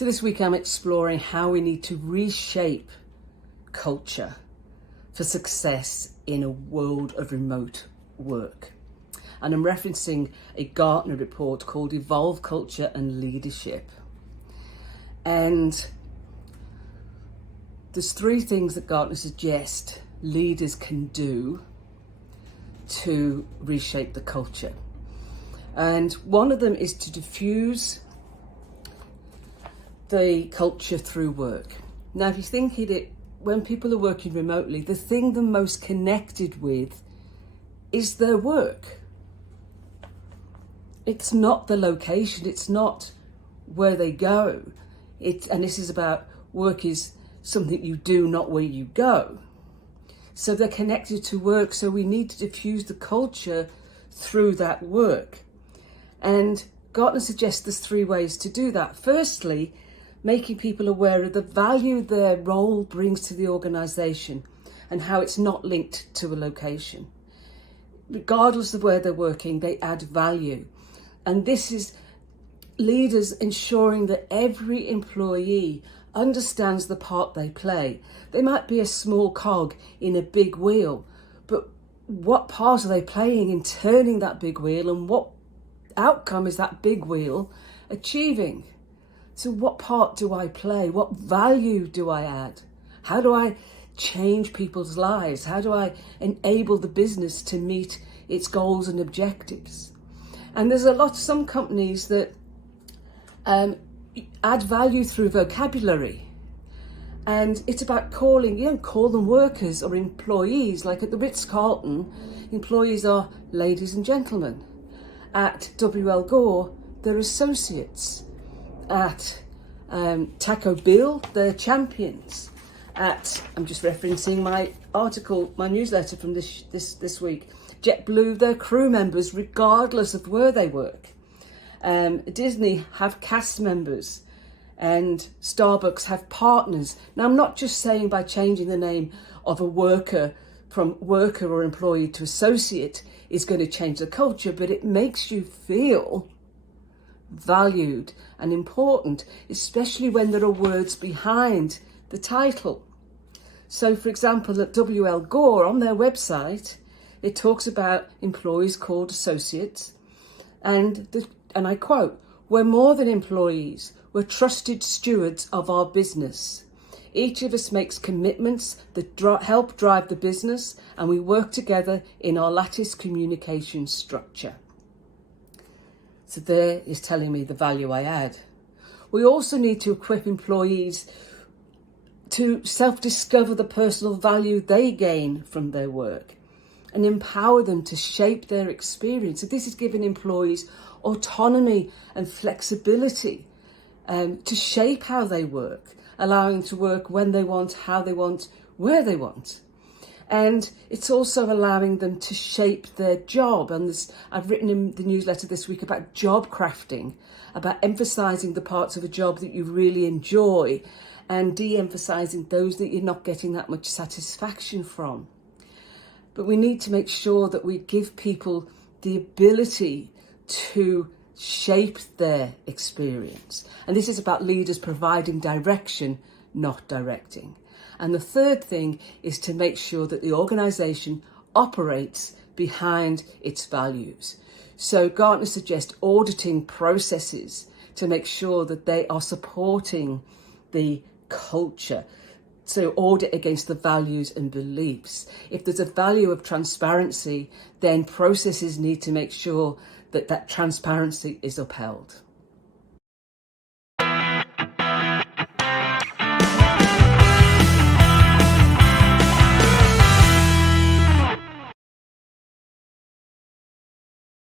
So this week I'm exploring how we need to reshape culture for success in a world of remote work. And I'm referencing a Gartner report called Evolve Culture and Leadership. And there's 3 things that Gartner suggests leaders can do to reshape the culture. And one of them is to diffuse the culture through work. Now, if you think it, when people are working remotely, the thing they're most connected with is their work. It's not the location, it's not where they go. And this is about work is something you do, not where you go. So they're connected to work, so we need to diffuse the culture through that work. And Gartner suggests there's 3 ways to do that. Firstly, making people aware of the value their role brings to the organisation and how it's not linked to a location. Regardless of where they're working, they add value. And this is leaders ensuring that every employee understands the part they play. They might be a small cog in a big wheel, but what part are they playing in turning that big wheel, and what outcome is that big wheel achieving? So what part do I play? What value do I add? How do I change people's lives? How do I enable the business to meet its goals and objectives? And there's some companies that add value through vocabulary. And it's about calling, you don't call them workers or employees. Like at the Ritz-Carlton, employees are ladies and gentlemen. At W.L. Gore, they're associates. At Taco Bill, they're champions. I'm just referencing my article, my newsletter from this week. JetBlue, they're crew members regardless of where they work. Disney have cast members, and Starbucks have partners. Now, I'm not just saying by changing the name of a worker from worker or employee to associate is going to change the culture, but it makes you feel valued and important, especially when there are words behind the title. So, for example, at W.L. Gore, on their website, it talks about employees called associates, and I quote, "We're more than employees, we're trusted stewards of our business. Each of us makes commitments that help drive the business, and we work together in our lattice communication structure." So there is telling me the value I add. We also need to equip employees to self-discover the personal value they gain from their work and empower them to shape their experience. So this is giving employees autonomy and flexibility to shape how they work, allowing them to work when they want, how they want, where they want. And it's also allowing them to shape their job. And I've written in the newsletter this week about job crafting, about emphasising the parts of a job that you really enjoy and de-emphasising those that you're not getting that much satisfaction from. But we need to make sure that we give people the ability to shape their experience. And this is about leaders providing direction, not directing. And the third thing is to make sure that the organisation operates behind its values. So Gartner suggests auditing processes to make sure that they are supporting the culture. So audit against the values and beliefs. If there's a value of transparency, then processes need to make sure that that transparency is upheld.